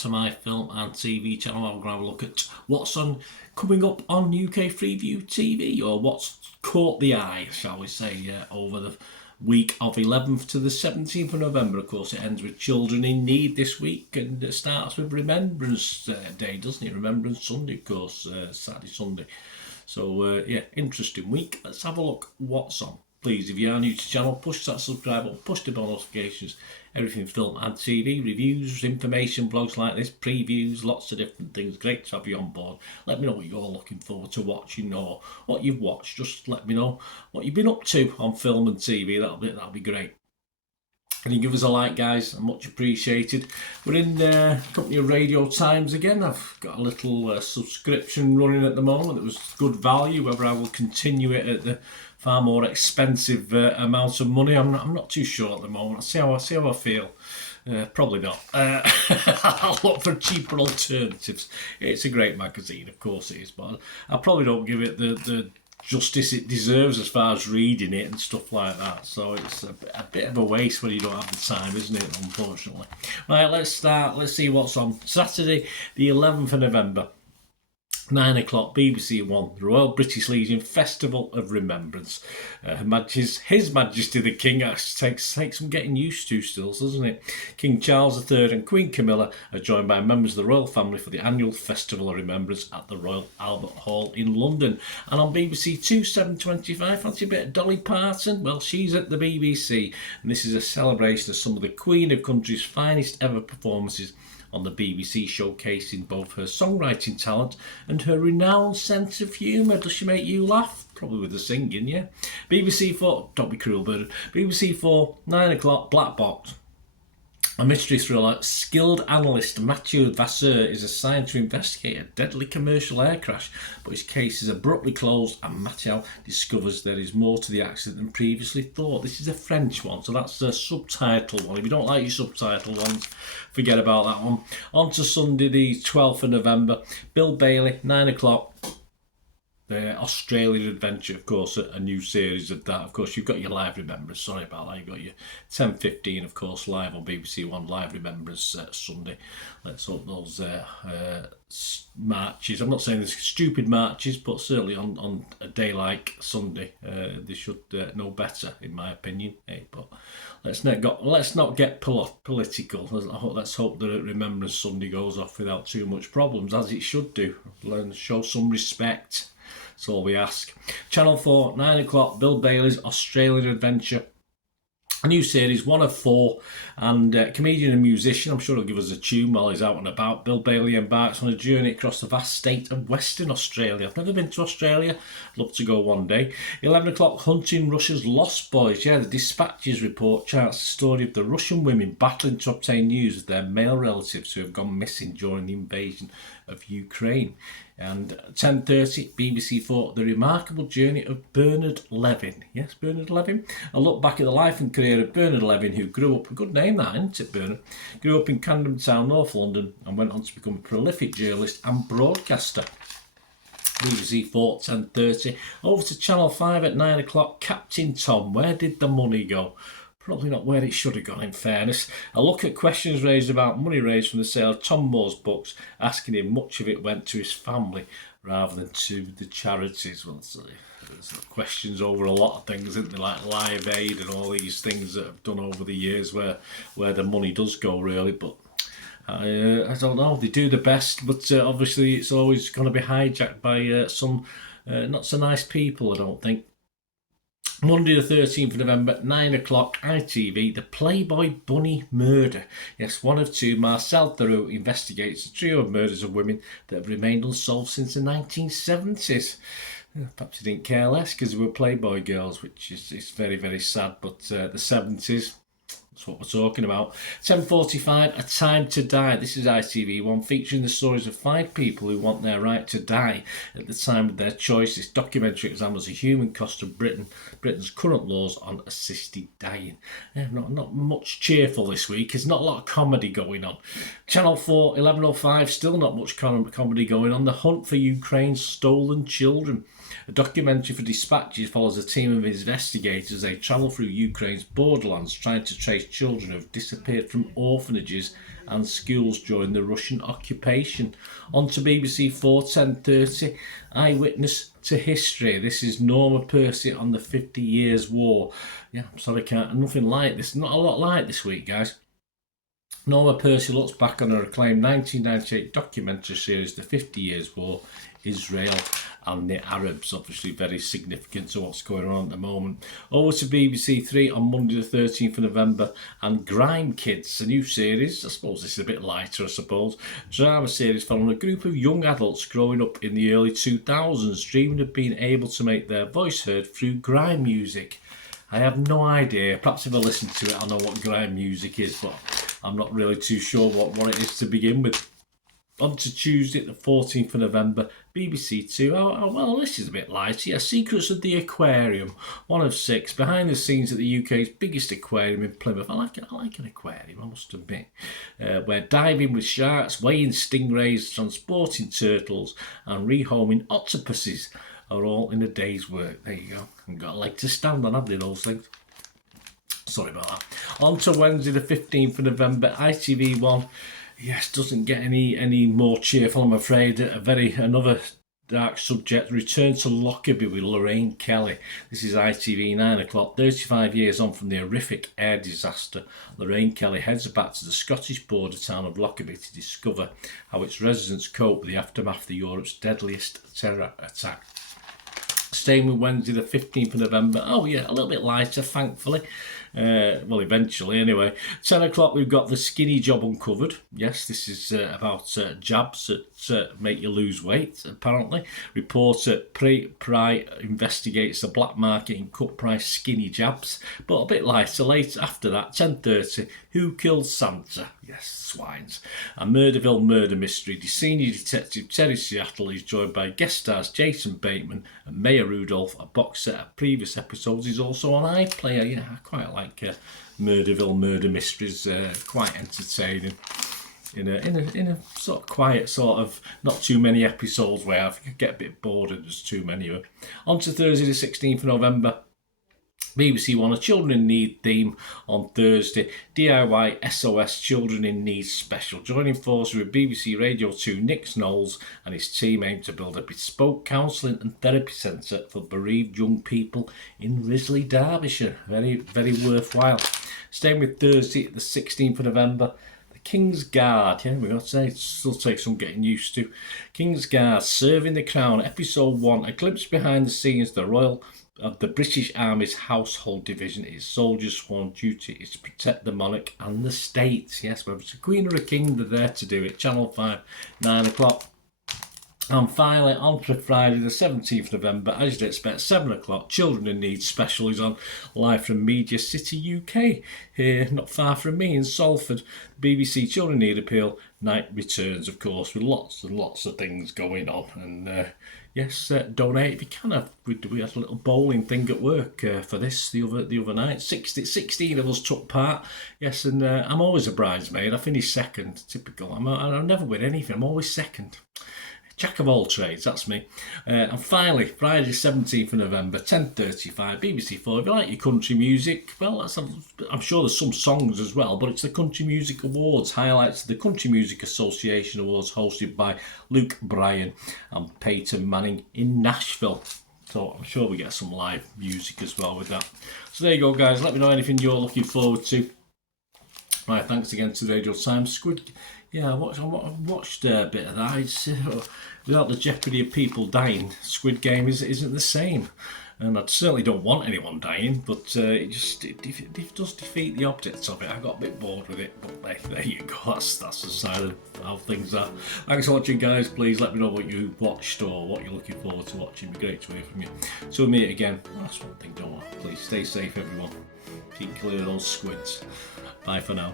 to my film and TV channel. I'm going to have a look at what's coming up on UK Freeview TV, or what's caught the eye, shall we say, over the week of 11th to the 17th of November. Of course, it ends with Children in Need this week, and it starts with Remembrance Day, doesn't it? Remembrance Sunday, of course, Saturday, Sunday. So, interesting week. Let's have a look what's on. Please, if you are new to the channel, push that subscribe button, push the bell notifications, everything film and TV, reviews, information, blogs like this, previews, lots of different things. Great to have you on board. Let me know what you're looking forward to watching or what you've watched. Just let me know what you've been up to on film and TV. That'll be great. And you give us a like, guys, much appreciated. We're in company of Radio Times again. I've got a little subscription running at the moment. It was good value. Whether I will continue it at the far more expensive amount of money, I'm not too sure at the moment. I'll see how I feel. Probably not. I'll look for cheaper alternatives. It's a great magazine, of course it is, but I probably don't give it the justice it deserves as far as reading it and stuff like that. So it's a bit of a waste when you don't have the time, isn't it, unfortunately. Right, let's start. Let's see what's on. Saturday the 11th of November, 9 o'clock, BBC One, the Royal British Legion Festival of Remembrance. His Majesty the King takes some getting used to still, doesn't it? King Charles III and Queen Camilla are joined by members of the royal family for the annual Festival of Remembrance at the Royal Albert Hall in London. And on BBC Two, 7:25, fancy a bit of Dolly Parton? Well, she's at the BBC, and this is a celebration of some of the Queen of Country's finest ever performances on the BBC, showcasing both her songwriting talent and her renowned sense of humour. Does she make you laugh? Probably with the singing, yeah. BBC 4, don't be cruel, bird. BBC 4, 9 o'clock, Black Box. A mystery thriller. Skilled analyst Mathieu Vasseur is assigned to investigate a deadly commercial air crash, but his case is abruptly closed and Mathieu discovers there is more to the accident than previously thought. This is a French one, so that's the subtitle one. If you don't like your subtitle ones, forget about that one. On to Sunday the 12th of November. Bill Bailey, 9 o'clock. The Australian Adventure, of course, a new series of that. Of course, you've got your live remembrance. Sorry about that. You've got your 10:15, of course, live on BBC One, live remembrance Sunday. Let's hope those marches. I'm not saying there's stupid marches, but certainly on a day like Sunday, they should know better, in my opinion. Hey, but let's not get political. Let's hope that Remembrance Sunday goes off without too much problems, as it should do. Learn to show some respect. That's all we ask. Channel 4, 9 o'clock, Bill Bailey's Australian Adventure. A new series, one of 4, and comedian and musician, I'm sure he'll give us a tune while he's out and about. Bill Bailey embarks on a journey across the vast state of Western Australia. I've never been to Australia, I'd love to go one day. 11 o'clock, Hunting Russia's Lost Boys. Yeah, the Dispatches report charts the story of the Russian women battling to obtain news of their male relatives who have gone missing during the invasion of Ukraine. And 10:30, BBC 4, The Remarkable Journey of Bernard Levin. Yes, Bernard Levin. A look back at the life and career of Bernard Levin, who grew up, a good name that, isn't it, Bernard? Grew up in Camden Town, North London, and went on to become a prolific journalist and broadcaster. BBC 4, 10:30. Over to Channel 5 at 9 o'clock, Captain Tom. Where did the money go? Probably not where it should have gone, in fairness. A look at questions raised about money raised from the sale of Tom Moore's books, asking him much of it went to his family rather than to the charities. Well, there's questions over a lot of things, isn't there, like Live Aid and all these things that have done over the years where the money does go, really. But I don't know. They do the best, but obviously it's always going to be hijacked by some not so nice people, I don't think. Monday the 13th of November, 9 o'clock, ITV, The Playboy Bunny Murder. Yes, one of 2, Marcel Theroux investigates a trio of murders of women that have remained unsolved since the 1970s. Perhaps he didn't care less because they were Playboy girls, which is very, very sad, but the 70s... that's what we're talking about. 10:45, A Time to Die. This is ITV1, featuring the stories of 5 people who want their right to die at the time of their choice. This documentary examines the human cost of Britain's current laws on assisted dying. Not much cheerful this week. There's not a lot of comedy going on. Channel 4, 11:05, still not much comedy going on. The Hunt for Ukraine's Stolen Children. A documentary for Dispatches follows a team of investigators as they travel through Ukraine's borderlands trying to trace children who have disappeared from orphanages and schools during the Russian occupation. On to BBC 4, 10:30, Eyewitness to History. This is Norma Percy on the 50 Years' War. Yeah, I'm sorry, nothing like this. Not a lot like this week, guys. Norma Percy looks back on her acclaimed 1998 documentary series, The 50 Years' War, Israel and the Arabs. Obviously very significant to what's going on at the moment. Over to BBC 3 on Monday the 13th of November, and Grime Kids, a new series. I suppose this is a bit lighter, I suppose. Drama series following a group of young adults growing up in the early 2000s, dreaming of being able to make their voice heard through grime music. I have no idea. Perhaps if I listen to it, I'll know what grime music is, but I'm not really too sure what it is to begin with. On to Tuesday, the 14th of November, BBC 2. Oh, well, this is a bit light. Yeah, Secrets of the Aquarium, 1 of 6. Behind the scenes at the UK's biggest aquarium in Plymouth. I like an aquarium, I must admit. Where diving with sharks, weighing stingrays, transporting turtles, and rehoming octopuses are all in a day's work. There you go. I've got a leg to stand on, haven't I, those things? Sorry about that. On to Wednesday, the 15th of November, ITV1. Yes, doesn't get any more cheerful, I'm afraid. Another dark subject. Return to Lockerbie with Lorraine Kelly. This is ITV 9 o'clock. 35 years on from the horrific air disaster, Lorraine Kelly heads back to the Scottish border town of Lockerbie to discover how its residents cope with the aftermath of Europe's deadliest terror attack. Staying with Wednesday the 15th of November. Oh yeah, a little bit lighter, thankfully. Well, eventually, anyway. 10 o'clock, we've got The Skinny Job Uncovered. Yes, this is about jabs that make you lose weight, apparently. Reporter Pry investigates the black market in cut-price skinny jabs. But a bit lighter, later after that, 10:30, Who Killed Santa? Yes, swines. A Murderville murder mystery. The senior detective Terry Seattle is joined by guest stars Jason Bateman and Maya Rudolph. A box set of previous episodes is also on iPlayer. Yeah, I quite like Murderville murder mysteries. Quite entertaining. In a sort of quiet, sort of not too many episodes where I get a bit bored and there's too many of them. On to Thursday the 16th of November. BBC One, a Children in Need theme on Thursday. DIY SOS Children in Need special. Joining forces with BBC Radio 2, Nick Knowles and his team aim to build a bespoke counselling and therapy centre for bereaved young people in Risley, Derbyshire. Very, very worthwhile. Staying with Thursday, the 16th of November. The King's Guard. Yeah, we've got to say, it still takes some getting used to. King's Guard, Serving the Crown, Episode 1. A glimpse behind the scenes of the British Army's Household Division. Its soldiers' sworn duty is to protect the monarch and the state. Yes, whether it's a queen or a king, they're there to do it. Channel 5, 9 o'clock. And finally, on to Friday the 17th of November, as you'd expect, 7 o'clock, Children in Need special is on, live from Media City, UK. Here, not far from me, in Salford. BBC Children in Need appeal night returns, of course, with lots and lots of things going on. And yes, donate if you can. We had a little bowling thing at work for this the other night. 16 of us took part. Yes, and I'm always a bridesmaid. I finished second, typical. I never win anything. I'm always second. Jack of all trades, that's me. And finally, Friday 17th of November, 10:35, BBC 4. If you like your country music, well, I'm sure there's some songs as well, but it's the Country Music Awards, highlights of the Country Music Association Awards, hosted by Luke Bryan and Peyton Manning in Nashville. So I'm sure we get some live music as well with that. So there you go, guys. Let me know anything you're looking forward to. Right, thanks again to Radio Times. Squid. Yeah, I watched a bit of that. It's, without the jeopardy of people dying, Squid Game isn't the same. And I certainly don't want anyone dying, but it does defeat the objects of it. I got a bit bored with it, but there you go. That's the side of how things are. Thanks for watching, guys. Please let me know what you watched or what you're looking forward to watching. It'd be great to hear from you. Till we meet again. That's one thing, don't I? Please stay safe, everyone. Keep clear of those squids. Bye for now.